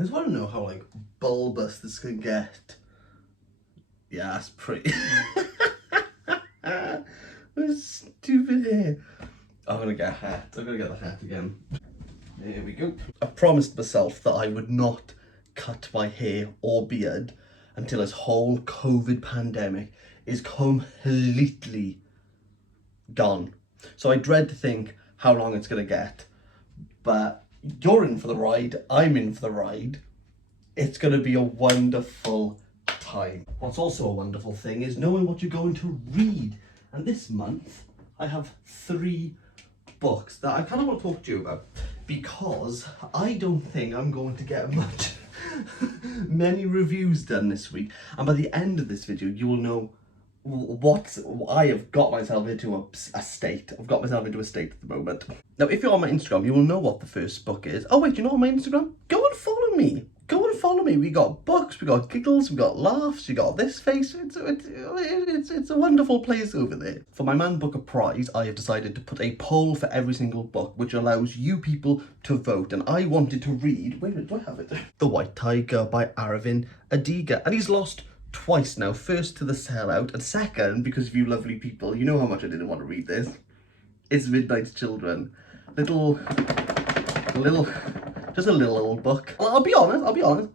I just want to know how, like, bulbous this can get. Yeah, that's pretty... This stupid hair. I'm gonna get a hat. I'm gonna get the hat again. There we go. I promised myself that I would not cut my hair or beard until this whole COVID pandemic is completely gone. So I dread to think how long it's gonna get, but you're in for the ride, I'm in for the ride. It's gonna be a wonderful time. What's also a wonderful thing is knowing what you're going to read. And this month I have 3 books that I kind of want to talk to you about, because I don't think I'm going to get many reviews done this week, and by the end of this video you will know what I have got myself into a state. I've got myself into a state at the moment. Now, if you're on my Instagram, you will know what the first book is. Oh wait, you know, on my Instagram? Go and follow me. Go and follow me. We got books, we got giggles, we got laughs, we got this face. It's a wonderful place over there. For my Man Booker Prize, I have decided to put a poll for every single book, which allows you people to vote. And I wanted to read, wait a minute, do I have it? The White Tiger by Aravind Adiga. And he's lost twice now. First to The Sellout, and second, because of you lovely people, you know how much I didn't want to read this. It's Midnight's Children. Just a little old book. I'll be honest.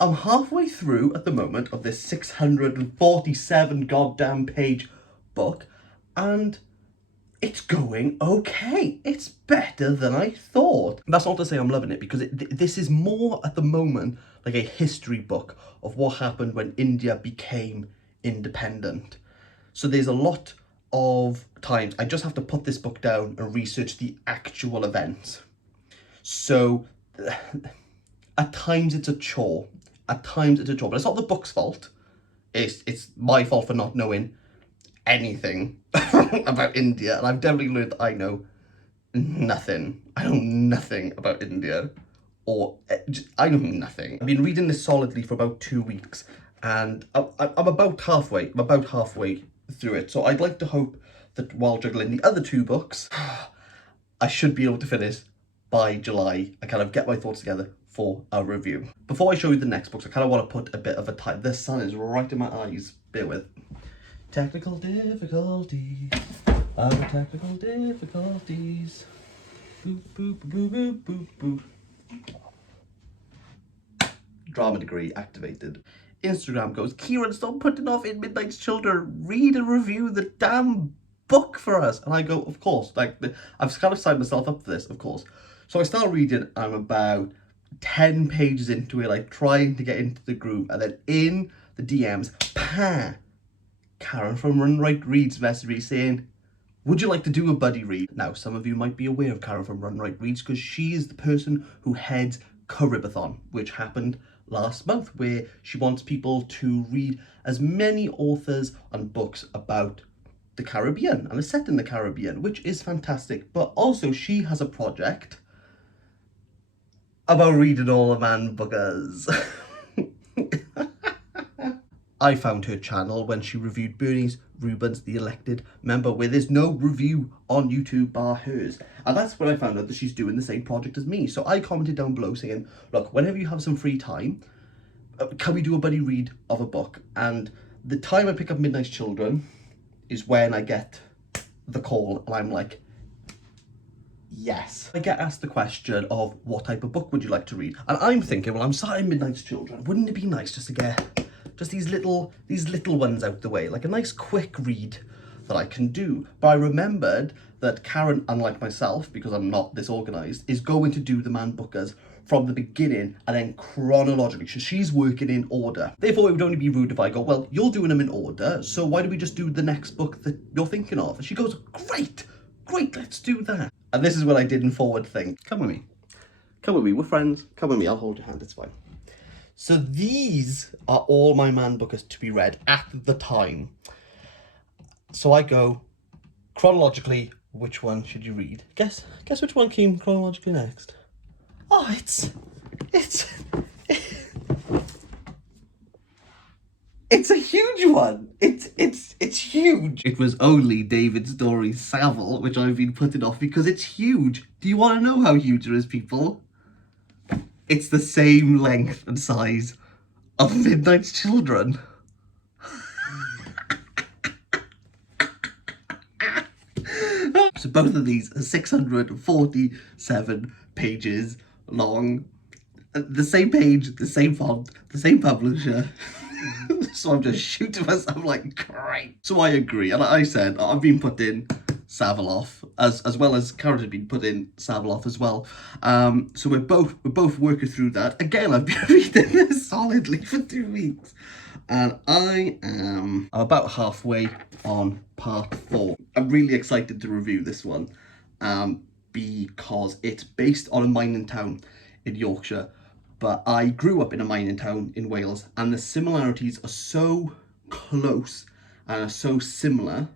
I'm halfway through at the moment of this 647 goddamn page book, and it's going okay. It's better than I thought. That's not to say I'm loving it, because this is more at the moment like a history book of what happened when India became independent. So there's a lot of times I just have to put this book down and research the actual events. So at times it's a chore. But it's not the book's fault. It's my fault for not knowing anything about India, and I've definitely learned that I know nothing. I know nothing about India, I know nothing. I've been reading this solidly for about 2 weeks, and I'm about halfway through it. So I'd like to hope that while juggling the other 2 books, I should be able to finish by July. I kind of get my thoughts together for a review. Before I show you the next books, I kind of want to put a bit of a time. The sun is right in my eyes. Bear with. Technical difficulties. Other technical difficulties. Boop, boop, boop, boop, boop, boop. Drama degree activated. Instagram goes, Kieran, stop putting off In Midnight's Children. Read and review the damn book for us. And I go, of course. Like, I've kind of signed myself up for this, of course. So I start reading. I'm about 10 pages into it, like trying to get into the groove, and then in the DMs, Karen from Run Right Reads messaged me saying, would you like to do a buddy read? Now, some of you might be aware of Karen from Run Right Reads, because she is the person who heads Caribathon, which happened last month, where she wants people to read as many authors and books about the Caribbean, and it's set in the Caribbean, which is fantastic. But also she has a project about reading all the Man Bookers. I found her channel when she reviewed Bernice Rubin's The Elected Member, where there's no review on YouTube bar hers. And that's when I found out that she's doing the same project as me. So I commented down below saying, look, whenever you have some free time, can we do a buddy read of a book? And the time I pick up Midnight's Children is when I get the call, and I'm like, yes. I get asked the question of what type of book would you like to read? And I'm thinking, well, I'm sat in Midnight's Children. Wouldn't it be nice just to get just these little ones out the way, like a nice quick read that I can do? But I remembered that Karen, unlike myself, because I'm not this organised, is going to do the Man Bookers from the beginning and then chronologically. So she's working in order. Therefore, it would only be rude if I go, well, you're doing them in order, so why don't we just do the next book that you're thinking of? And she goes, great, let's do that. And this is what I did in forward think. Come with me, we're friends. Come with me, I'll hold your hand, it's fine. So these are all my Man Bookers to be read at the time. So I go, chronologically, which one should you read? Guess which one came chronologically next? Oh, it's a huge one. It's huge. It was only David Storey's Saville, which I've been putting off because it's huge. Do you want to know how huge it is, people? It's the same length and size of Midnight's Children. So both of these are 647 pages long. The same page, the same font, the same publisher. So I'm just shooting myself like, great. So I agree, and I said I've been put in Saville off, as well as Karen had been put in Saville off as well. So we're both working through that. Again, I've been reading this solidly for 2 weeks, and I'm about halfway on part 4. I'm really excited to review this one, because it's based on a mining town in Yorkshire. But I grew up in a mining town in Wales, and the similarities are so close and are so similar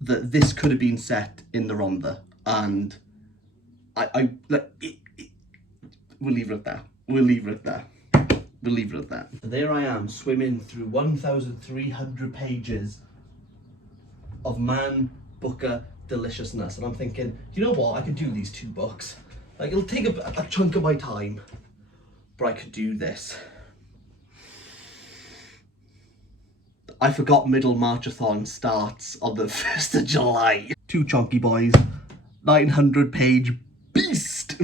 that this could have been set in the Rhondda. And we'll leave it at that. We'll leave it at that. We'll leave it at that. There I am, swimming through 1,300 pages of Man Booker deliciousness, and I'm thinking, you know what? I could do these 2 books. Like, it'll take a chunk of my time, but I could do this. I forgot Middlemarchathon starts on the 1st of July. 2 Chonky boys, 900 page beast.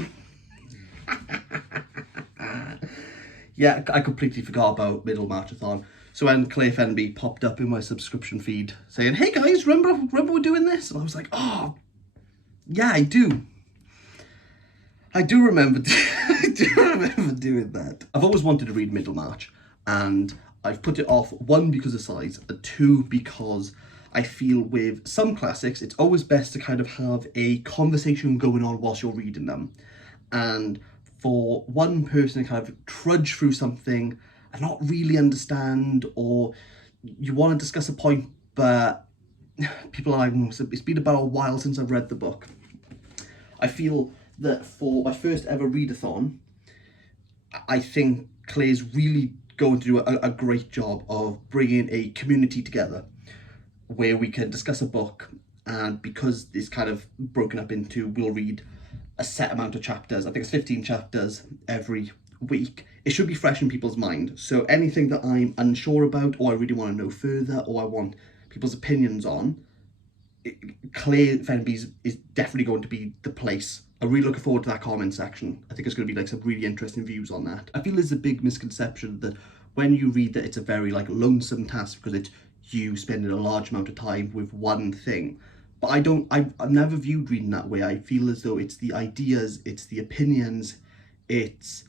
Yeah, I completely forgot about Middlemarchathon. So when Claire Fenby popped up in my subscription feed saying, hey guys, remember we're doing this? And I was like, oh, yeah, I do. I do remember doing that. I've always wanted to read Middlemarch, and I've put it off, 1, because of size, and 2, because I feel with some classics, it's always best to kind of have a conversation going on whilst you're reading them. And for one person to kind of trudge through something and not really understand, or you want to discuss a point, but people are like, it's been about a while since I've read the book. I feel that for my first ever readathon, I think Claire's really going to do a great job of bringing a community together where we can discuss a book, and because it's kind of broken up into, we'll read a set amount of chapters, I think it's 15 chapters every week, it should be fresh in people's mind. So anything that I'm unsure about, or I really want to know further, or I want people's opinions on, Claire Fenby's is definitely going to be the place. I'm really looking forward to that comment section. I think it's going to be like some really interesting views on that. I feel there's a big misconception that when you read that, it's a very like lonesome task because it's you spending a large amount of time with one thing. But I've never viewed reading that way. I feel as though it's the ideas, it's the opinions, it's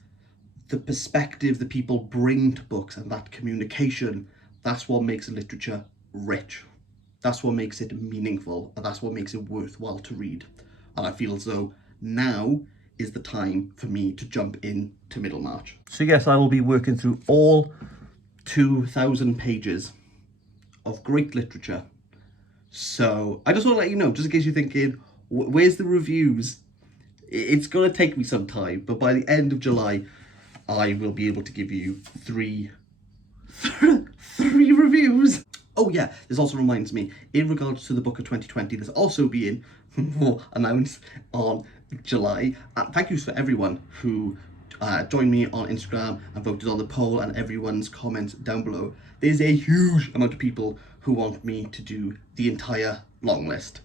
the perspective that people bring to books, and that communication, that's what makes literature rich. That's what makes it meaningful, and that's what makes it worthwhile to read. And I feel as though now is the time for me to jump into Middlemarch. So yes, I will be working through all 2,000 pages of great literature. So I just want to let you know, just in case you're thinking, where's the reviews? It's going to take me some time, but by the end of July, I will be able to give you three reviews. Oh yeah, this also reminds me, in regards to the book of 2020, there's also being more announced on July. Thank you for everyone who joined me on Instagram and voted on the poll, and everyone's comments down below. There's a huge amount of people who want me to do the entire long list.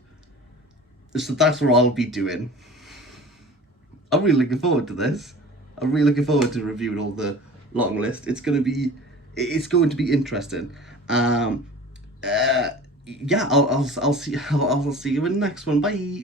So that's what I'll be doing. I'm really looking forward to this. I'm really looking forward to reviewing all the long list. It's going to be interesting. Yeah, I'll see you in the next one. Bye.